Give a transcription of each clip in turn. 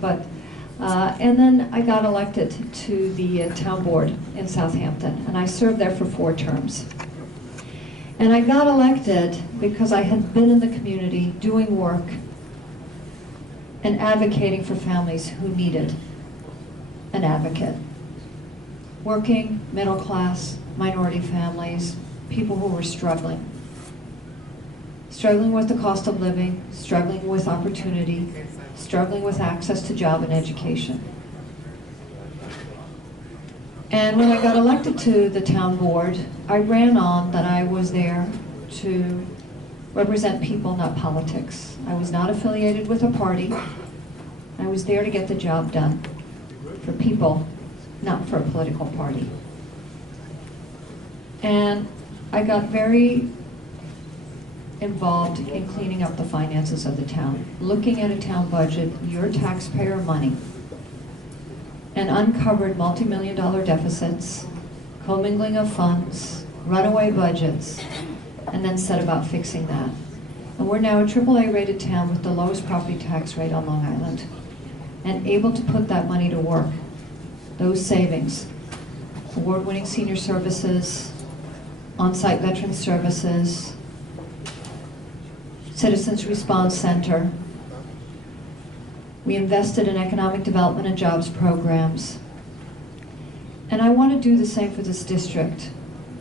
But, and then I got elected to the town board in Southampton, and I served there for 4 terms. And I got elected because I had been in the community doing work and advocating for families who needed an advocate. Working, middle class, minority families, people who were struggling. Struggling with the cost of living, struggling with opportunity, struggling with access to job and education. And when I got elected to the town board, I ran on that I was there to represent people, not politics. I was not affiliated with a party. I was there to get the job done for people, not for a political party. And I got very involved in cleaning up the finances of the town, looking at a town budget, your taxpayer money, and uncovered multi-million-dollar deficits, commingling of funds, runaway budgets, and then set about fixing that. And we're now a AAA rated town with the lowest property tax rate on Long Island, and able to put that money to work, those savings, award-winning senior services, on-site veteran services, Citizens Response Center. We invested in economic development and jobs programs. And I want to do the same for this district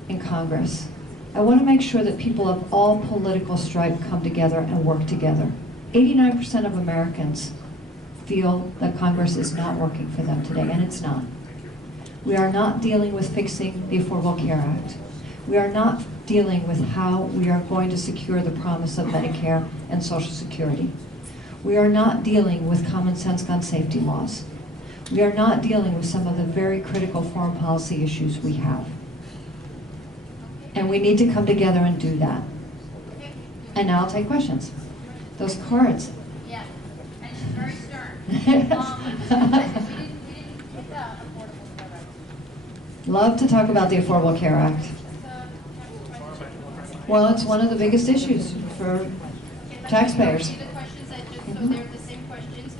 in Congress. I want to make sure that people of all political stripe come together and work together. 89% of Americans feel that Congress is not working for them today, and it's not. We are not dealing with fixing the Affordable Care Act. We are not dealing with how we are going to secure the promise of Medicare and Social Security. We are not dealing with common sense gun safety laws. We are not dealing with some of the very critical foreign policy issues we have. And we need to come together and do that. And now I'll take questions. Those cards. Yeah, and she's very stern. We didn't pick up Affordable Care Act. Love to talk about the Affordable Care Act. Well, it's one of the biggest issues for taxpayers. The questions that just, so they're the same questions.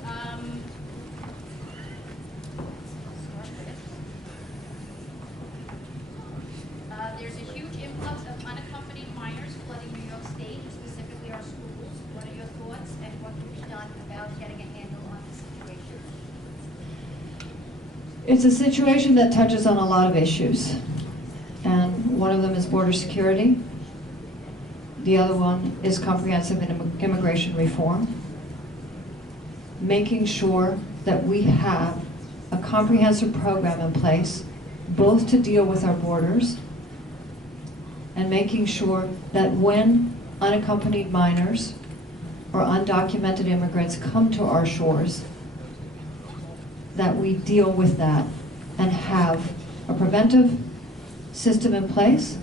There's a huge influx of unaccompanied minors flooding New York State, specifically our schools. What are your thoughts, and what can be done about getting a handle on the situation? It's a situation that touches on a lot of issues. And one of them is border security. The other one is comprehensive immigration reform. Making sure that we have a comprehensive program in place, both to deal with our borders and making sure that when unaccompanied minors or undocumented immigrants come to our shores, that we deal with that and have a preventive system in place,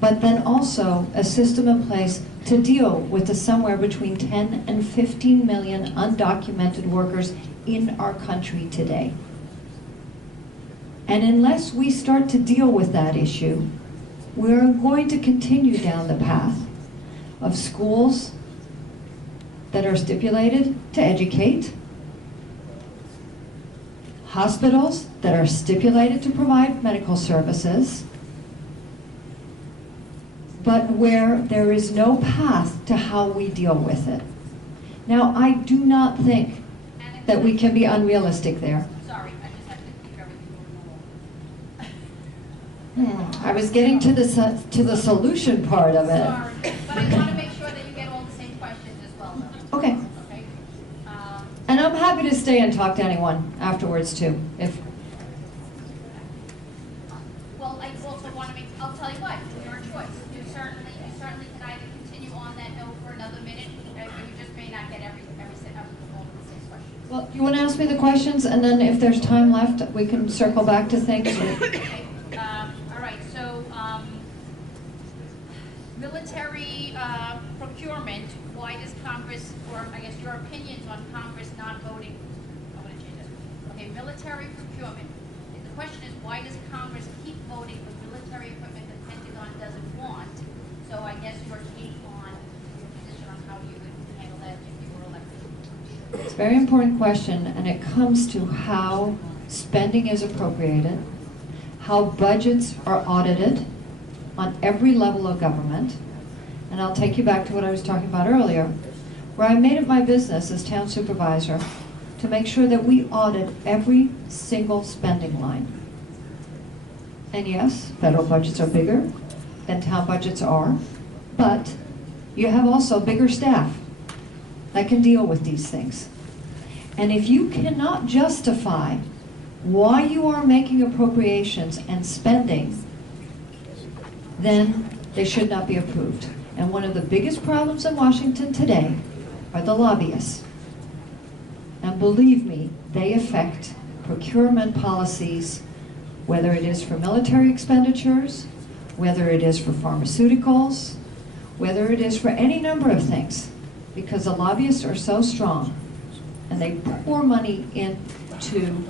but then also a system in place to deal with the somewhere between 10 and 15 million undocumented workers in our country today. And unless we start to deal with that issue, we're going to continue down the path of schools that are stipulated to educate, hospitals that are stipulated to provide medical services, but where there is no path to how we deal with it. Now, I do not think that we can be unrealistic there. Sorry, I just have to keep everything normal. I was getting to the solution part of it. Sorry, but I want to make sure that you get all the same questions as well, though. Okay. Okay? And I'm happy to stay and talk to anyone afterwards too. If Well, I also want to make, I'll tell you what, your choice. You certainly can either continue on that note for another minute, or you just may not get every set up all of the 6 questions. well, you want to ask me the questions, and then if there's time left, we can circle back to things. Okay. All right. So, military procurement. Why does Congress, or I guess your opinions on Congress not voting? I'm going to change this. Okay. Military procurement. The question is, why does Congress keep voting for military equipment the Pentagon doesn't want? So, I guess your take on your position on how you would handle that if you were elected. It's a very important question, and it comes to how spending is appropriated, how budgets are audited on every level of government. And I'll take you back to what I was talking about earlier, where I made it my business as town supervisor to make sure that we audit every single spending line. And yes, federal budgets are bigger than town budgets are, but you have also bigger staff that can deal with these things. And if you cannot justify why you are making appropriations and spending, then they should not be approved. And one of the biggest problems in Washington today are the lobbyists. And believe me, they affect procurement policies, whether it is for military expenditures, whether it is for pharmaceuticals, whether it is for any number of things, because the lobbyists are so strong and they pour money into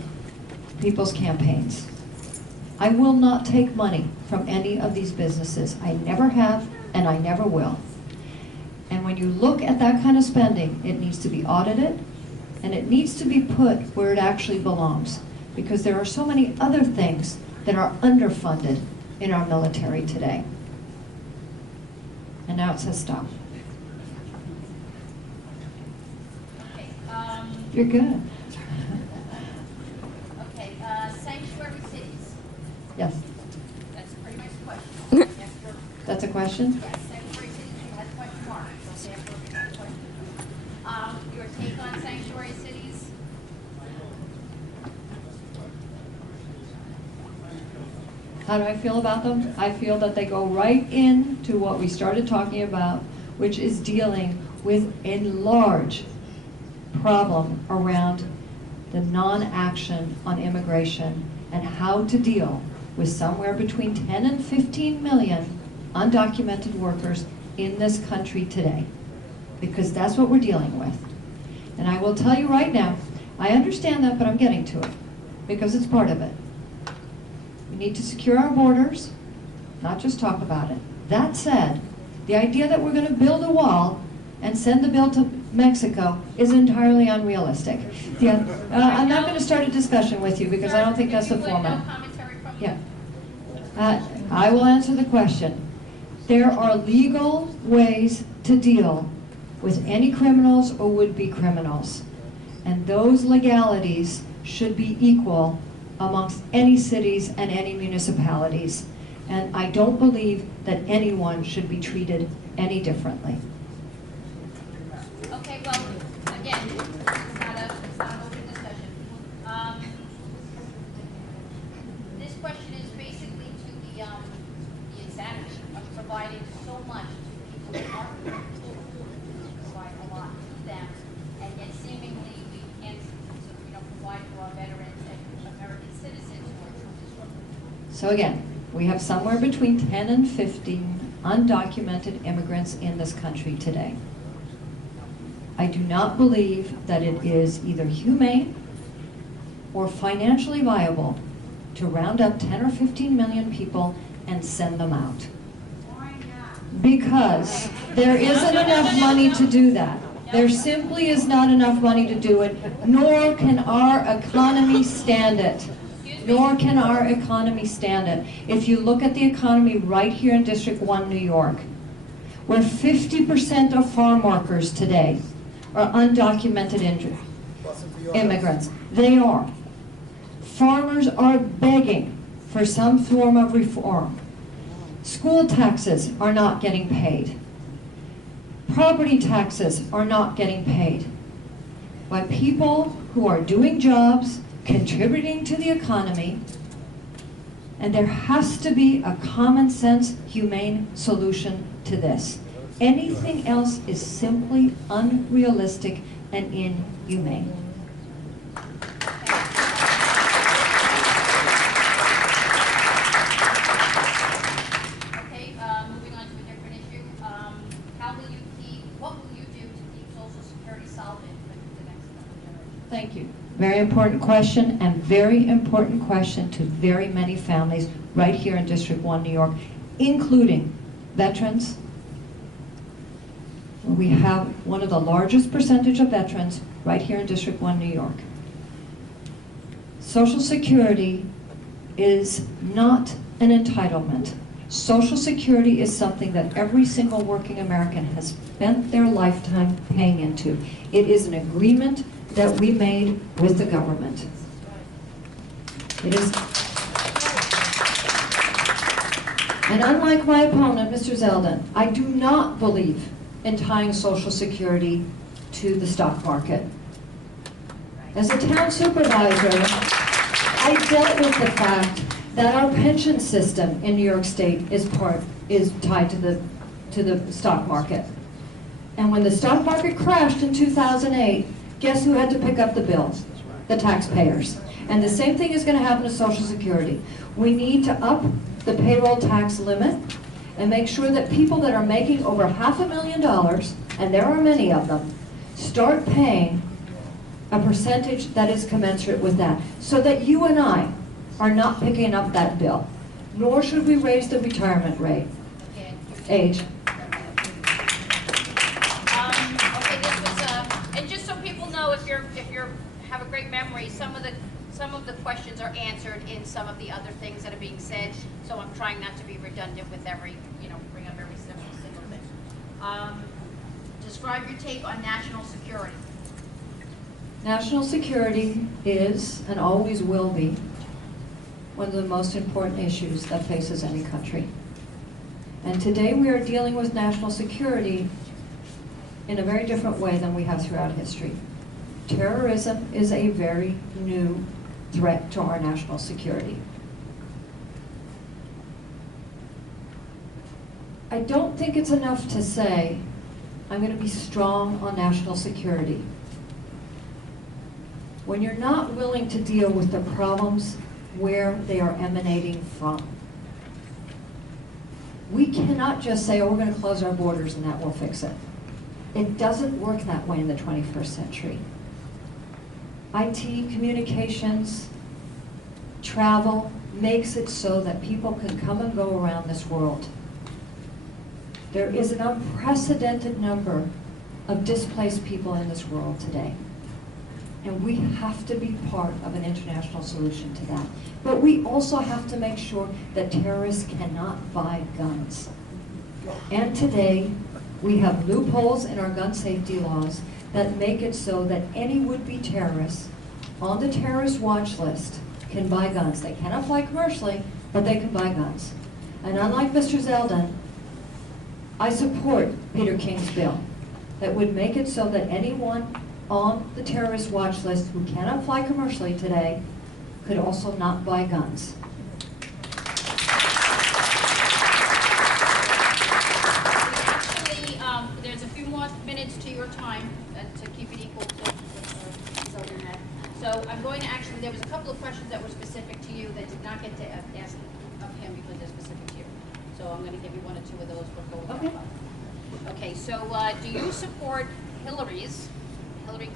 people's campaigns. I will not take money from any of these businesses. I never have, and I never will. And when you look at that kind of spending, it needs to be audited, and it needs to be put where it actually belongs, because there are so many other things that are underfunded in our military today. And now it says stop. Okay, You're good. okay, sanctuary cities, Yes. that's pretty much the question. After, That's a question? yes, sanctuary cities, you had a question mark, so therefore we have a question. Your take on sanctuary cities? How do I feel about them? I feel that they go right into what we started talking about, which is dealing with a large problem around the non-action on immigration and how to deal with somewhere between 10 and 15 million undocumented workers in this country today, because that's what we're dealing with. And I will tell you right now, I understand that, but I'm getting to it, because it's part of it. We need to secure our borders, not just talk about it. That said, the idea that we're going to build a wall and send the bill to Mexico is entirely unrealistic. Yeah, I'm not going to start a discussion with you because I don't think that's the format. No commentary from Yeah. I will answer the question. There are legal ways to deal with any criminals or would-be criminals. And those legalities should be equal amongst any cities and any municipalities. And I don't believe that anyone should be treated any differently. Okay, well, again, it's not an open discussion. This question is basically to the examiner of providing so much to people who aren't provide a lot to them, and yet seemingly we can't, provide for our veterans and American citizens who are truly. So again, we have somewhere between 10 and 15 undocumented immigrants in this country today. I do not believe that it is either humane or financially viable to round up 10 or 15 million people and send them out. Because there isn't enough money to do that. There simply is not enough money to do it, nor can our economy stand it. Nor can our economy stand it. If you look at the economy right here in District 1, New York, where 50% of farm workers today are undocumented immigrants. They are. Farmers are begging for some form of reform. School taxes are not getting paid. Property taxes are not getting paid. By people who are doing jobs, contributing to the economy, and there has to be a common sense, humane solution to this. Anything else is simply unrealistic and inhumane. Okay, moving on to a different issue. What will you do to keep Social Security solvent for the next generation? Thank you. Very important question, and very important question to very many families right here in District 1, New York, including veterans. We have one of the largest percentage of veterans right here in District 1, New York. Social Security is not an entitlement. Social Security is something that every single working American has spent their lifetime paying into. It is an agreement that we made with the government. It is. And unlike my opponent, Mr. Zeldin, I do not believe in tying Social Security to the stock market. As a town supervisor, I dealt with the fact that our pension system in New York State is tied to the stock market. And when the stock market crashed in 2008, guess who had to pick up the bill? The taxpayers. And the same thing is going to happen to Social Security. We need to up the payroll tax limit and make sure that people that are making over $500,000, and there are many of them, start paying a percentage that is commensurate with that, so that you and I are not picking up that bill. Nor should we raise the retirement rate age. Okay, this was and just so people know, if you have a great memory, some of the questions are answered in some of the other things that are being said. So I'm trying not to be redundant with every, bring up every single thing. Describe your take on national security. National security is, and always will be, one of the most important issues that faces any country. And today we are dealing with national security in a very different way than we have throughout history. Terrorism is a very new threat to our national security. I don't think it's enough to say, I'm going to be strong on national security, when you're not willing to deal with the problems where they are emanating from. We cannot just say, oh, we're going to close our borders and that will fix it. It doesn't work that way in the 21st century. IT, communications, travel makes it so that people can come and go around this world. There is an unprecedented number of displaced people in this world today. And we have to be part of an international solution to that. But we also have to make sure that terrorists cannot buy guns. And today, we have loopholes in our gun safety laws that make it so that any would-be terrorists on the terrorist watch list can buy guns. They cannot fly commercially, but they can buy guns. And unlike Mr. Zeldin, I support Peter King's bill that would make it so that anyone on the terrorist watch list who cannot fly commercially today could also not buy guns. Actually, there's a few more minutes to your time to keep it equal to what Zeldin had. So I'm going to actually, there was a couple of questions that were specific to you that did not get to ask of him because they're specific to you. So I'm going to give you one or two of those before we wrap up. Okay, so do you support Hillary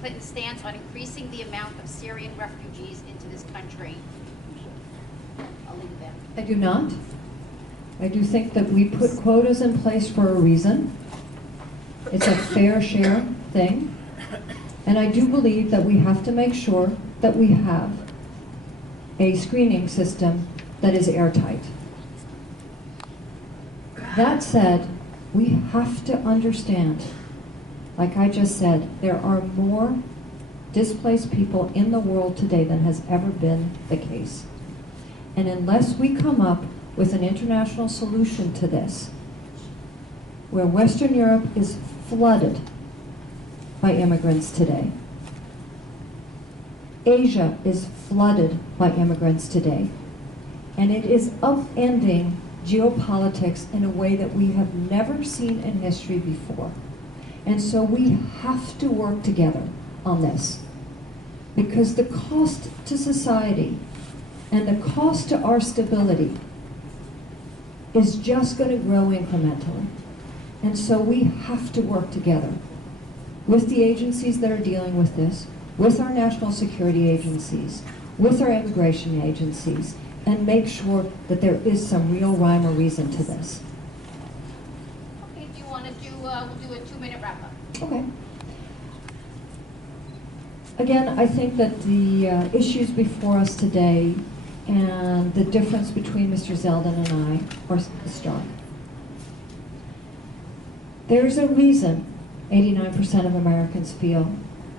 Clinton's stance on increasing the amount of Syrian refugees into this country? I'll leave it there. I do not. I do think that we put quotas in place for a reason. It's a fair share thing. And I do believe that we have to make sure that we have a screening system that is airtight. That said, we have to understand, like I just said, there are more displaced people in the world today than has ever been the case. And unless we come up with an international solution to this, where Western Europe is flooded by immigrants today, Asia is flooded by immigrants today, and it is upending geopolitics in a way that we have never seen in history before. And so we have to work together on this, because the cost to society and the cost to our stability is just going to grow incrementally. And so we have to work together with the agencies that are dealing with this, with our national security agencies, with our immigration agencies, and make sure that there is some real rhyme or reason to this. Okay, do you want to do, we'll do a 2-minute wrap-up. Okay. Again, I think that the issues before us today and the difference between Mr. Zeldin and I are strong. There's a reason 89% of Americans feel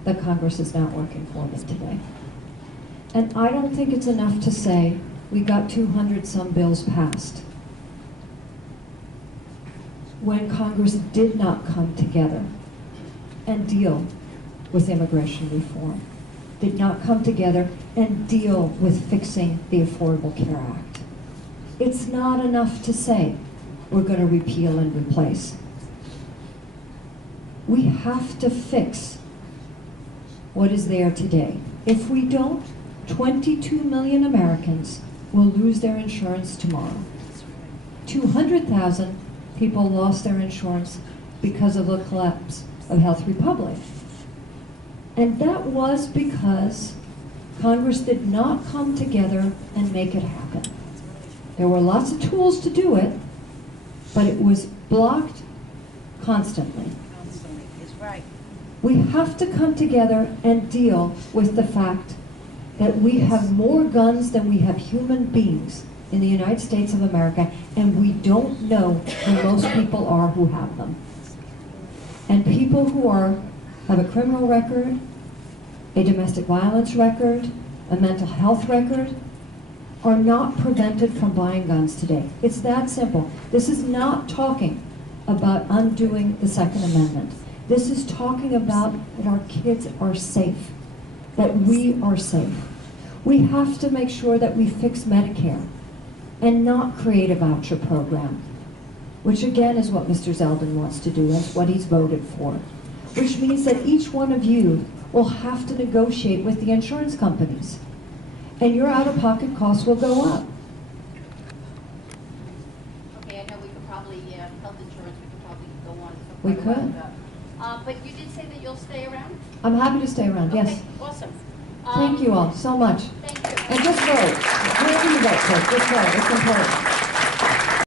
that Congress is not working for them today. And I don't think it's enough to say we got 200 some bills passed when Congress did not come together and deal with immigration reform, did not come together and deal with fixing the Affordable Care Act. It's not enough to say we're going to repeal and replace. We have to fix what is there today. If we don't, 22 million Americans will lose their insurance tomorrow. 200,000 people lost their insurance because of the collapse of Health Republic. And that was because Congress did not come together and make it happen. There were lots of tools to do it, but it was blocked constantly. Constantly is right. We have to come together and deal with the fact that we have more guns than we have human beings in the United States of America, and we don't know who most people are who have them. And people who have a criminal record, a domestic violence record, a mental health record, are not prevented from buying guns today. It's that simple. This is not talking about undoing the Second Amendment. This is talking about that our kids are safe, that we are safe. We have to make sure that we fix Medicare and not create a voucher program, which again is what Mr. Zeldin wants to do. That's what he's voted for, which means that each one of you will have to negotiate with the insurance companies, and your out-of-pocket costs will go up. Okay, I know we could probably, health insurance, we could probably go on. for We quite a could. while. But you did say that you'll stay around? I'm happy to stay around, yes. Okay, awesome. Thank you all so much. Thank you. And just vote. Wherever you vote, just vote. It's important.